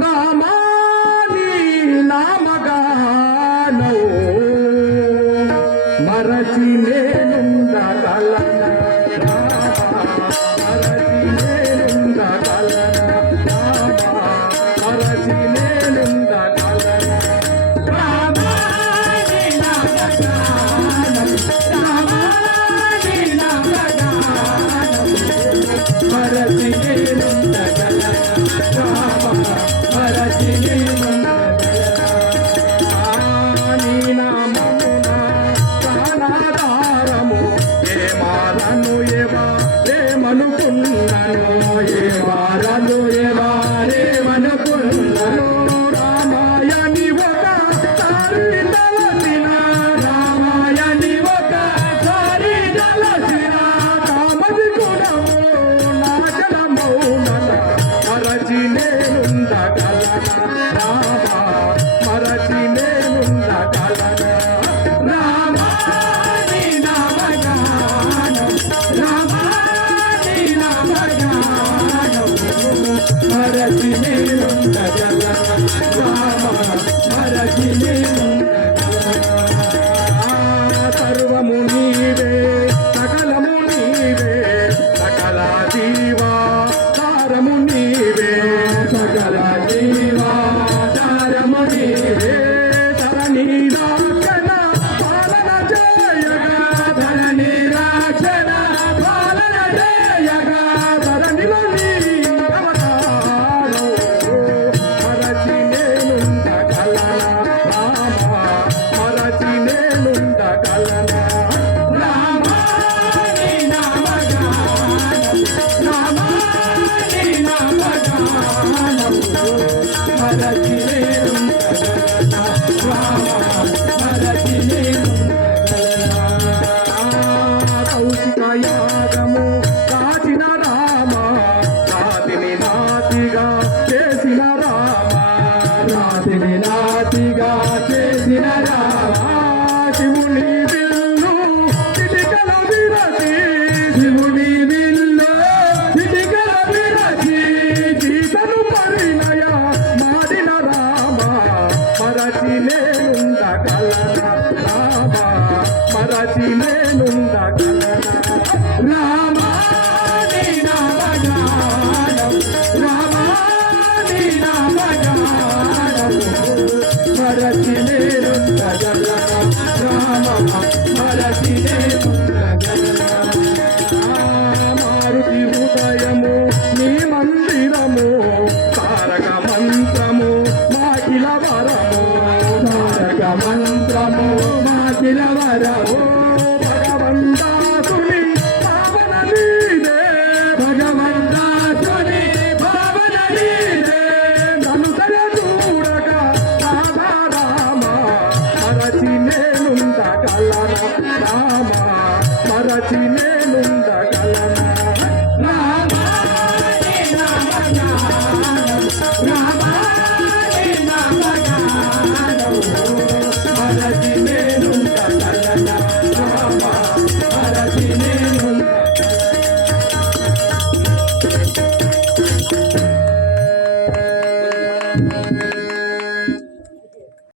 రామాని నామగానో మరచి నేనుండగలన మరచి నేనుండగలన మరచి నేనుండగలన రామాని నామగానో రామాని నామగానో మరచి నేనుండగలన సర్వము నీవే సకలము నీవే సకల జీవా సారము నీవే సకల జీవా సారము నీవే ధరణి రాక్షణ పాలన చేయగా ధరణి రాక్షణ పాలన చేయగా ధరణిలో నీ అవతారం మరచి నేనుండగలనా రామా మరచి నేనుండగలనా రామాని నామగానం రామాని నామగానం మరచి నేనుండగలనా రామా మరచి నేనుండగలనా కౌశిక యాగము కాచిన రామ రాతిని నాతిగా చేసిన రామ రాతిని నాతిగా చేసిన రామ శివుని విల్లు చిటికల విరచి శివుని విల్లు చిటికల విరచి గీతను పరిణయ మాడిన రామ మరచి నేనుండగలనా రామ మరచి నేనుండగలనా రామాని నామగానం రామాని నామగానం మరచి నేనుండగలనా రామ మరచి నేనుండగలనా మారుతి హృదయము నీ మందిరము తారక మంత్రము మాకిల వరము తారక మంత్రము మాకిల వరము భగవంతాసుని భావన నీదే భగవంతాసుని భావన నీదే నన్ను చూడక రాధా రామ మరచి నేనుండగలనా రామ మరచి నేనుండగలనా